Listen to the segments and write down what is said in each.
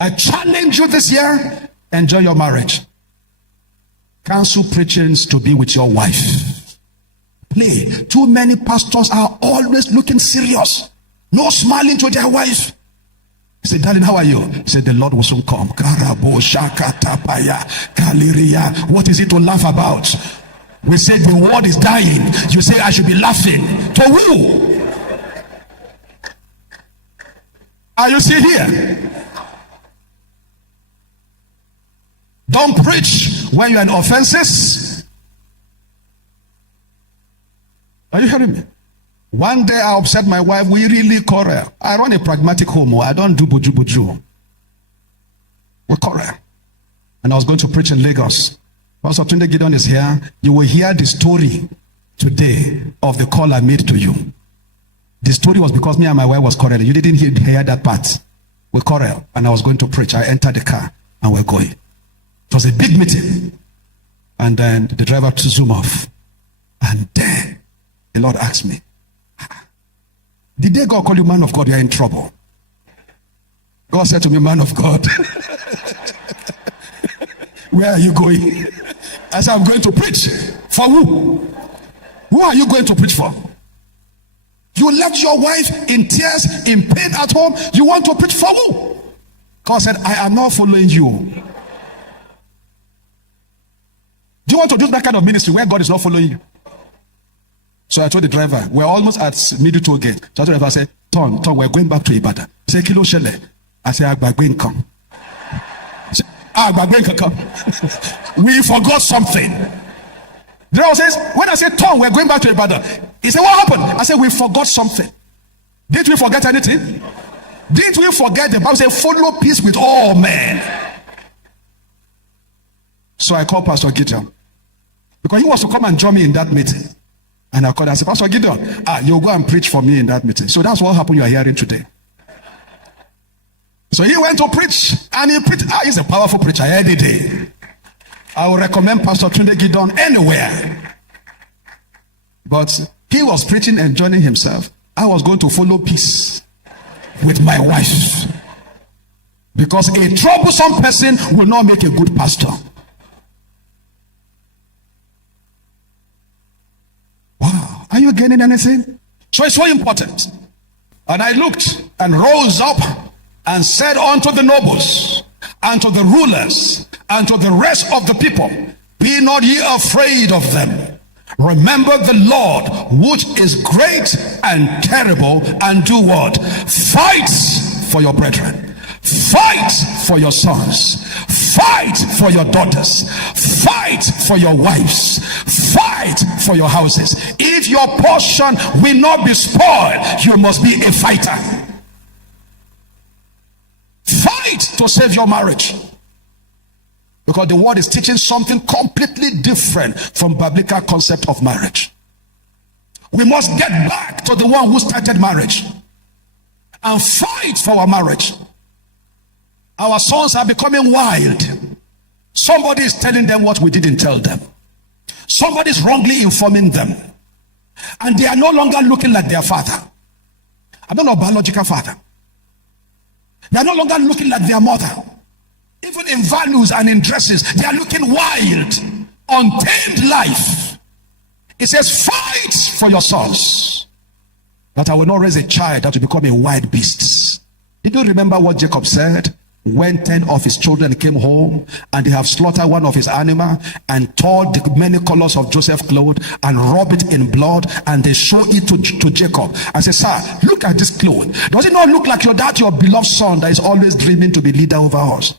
I challenge you this year, enjoy your marriage. Cancel preachings to be with your wife. Play. Too many pastors are always looking serious. No smiling to their wife. He said, darling, how are you? He said, the Lord will soon come. What is it to laugh about? We said the world is dying. You say I should be laughing. To who? Are you still here? Don't preach when you're in offenses. Are you hearing me? One day I upset my wife. We really quarrel. I run a pragmatic home. I don't do buju. We quarrel. And I was going to preach in Lagos. Pastor Tunde Gideon is here. You will hear the story today of the call I made to you. The story was because me and my wife was quarreling. You didn't hear that part. We quarrel. And I was going to preach. I entered the car and we're going. It was a big meeting. And then the driver to zoom off. And then the Lord asked me, the day God called you man of God, you're in trouble. God said to me, man of God, where are you going? I said, I'm going to preach. For who? Who are you going to preach for? You left your wife in tears, in pain at home. You want to preach for who? God said, I am not following you. Do you want to do that kind of ministry where God is not following you? So I told the driver, we're almost at middle toll gate. So I told the driver, I said, turn, we're going back to Ibadan. He said, Kilo Shele. I said, Agbagben come. Agbagben come. We forgot something. The driver says, when I said, turn, we're going back to Ibadan. He said, what happened? I said, we forgot something. Didn't we forget anything? Didn't we forget the Bible said, follow peace with all men? So I called Pastor Gideon. Because he was to come and join me in that meeting. And I called and I said, Pastor Gideon, you'll go and preach for me in that meeting. So that's what happened you are hearing today. So he went to preach. And he preached. He's a powerful preacher any day. I would recommend Pastor Tunde Gideon anywhere. But he was preaching, enjoying himself. I was going to follow peace with my wife. Because a troublesome person will not make a good pastor. Wow, are you getting anything? So it's so important. And I looked and rose up and said unto the nobles and to the rulers and to the rest of the people, be not ye afraid of them. Remember the Lord, which is great and terrible, and do what? Fight for your brethren. Fight for your sons. Fight for your daughters. Fight for your wives. Fight for your houses. If your portion will not be spoiled, you must be a fighter. Fight to save your marriage. Because the world is teaching something completely different from biblical concept of marriage. We must get back to the one who started marriage and fight for our marriage. Our sons are becoming wild. Somebody is telling them what we didn't tell them. Somebody is wrongly informing them. And they are no longer looking like their father. I don't know, biological father. They are no longer looking like their mother. Even in values and in dresses, they are looking wild, untamed life. It says, fight for your sons, that I will not raise a child that will become a wild beast. Did you remember what Jacob said? When 10 of his children came home and they have slaughtered one of his animal and tore the many colors of Joseph's clothes and rub it in blood, and they show it to Jacob. I said, sir, look at this cloth. Does it not look like your beloved son that is always dreaming to be leader over us?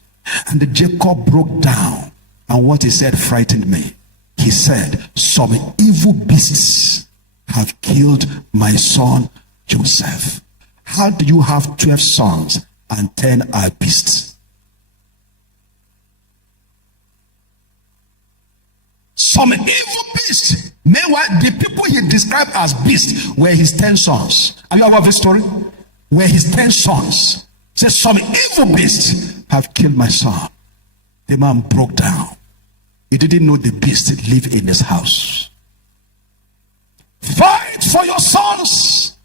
And the Jacob broke down, and what he said frightened me. He said, some evil beasts have killed my son Joseph. How do you have 12 sons and 10 are beasts? Some evil beasts. Meanwhile, the people he described as beasts were his 10 sons. Have you heard of this story? Were his 10 sons. Says some evil beasts have killed my son. The man broke down. He didn't know the beast lived in his house. Fight for your sons.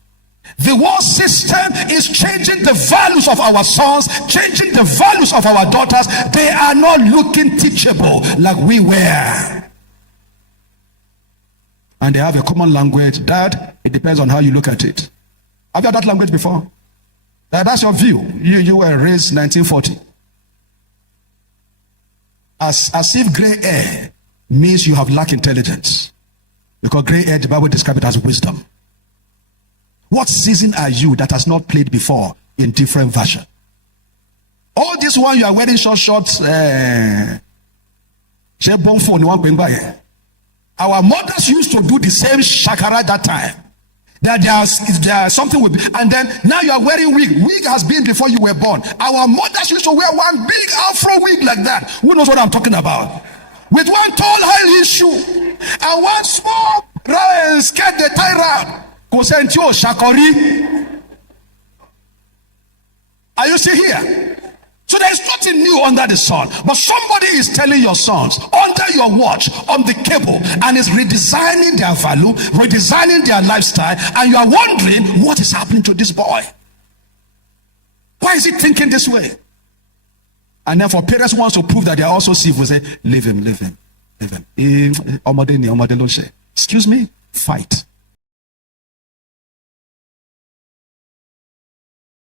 The world system is changing the values of our sons, changing the values of our daughters. They are not looking teachable like we were. And they have a common language. Dad, it depends on how you look at it. Have you had that language before? That's your view. You were raised 1940. As if gray hair means you have lack intelligence. Because gray hair, the Bible describes it as wisdom. What season are you that has not played before in different version? All this one you are wearing shorts. Our mothers used to do the same shakara that time. That there's something with, and then now you are wearing wig. Wig has been before you were born. Our mothers used to wear one big afro wig like that. Who knows what I'm talking about? With one tall high heel shoe and one small skirt they tie around. Shakori. Are you still here? So there is nothing new under the sun, but somebody is telling your sons under your watch on the cable and is redesigning their value, redesigning their lifestyle, and you are wondering what is happening to this boy. Why is he thinking this way? And then for parents who want to prove that they are also civil, say, leave him. Excuse me, fight.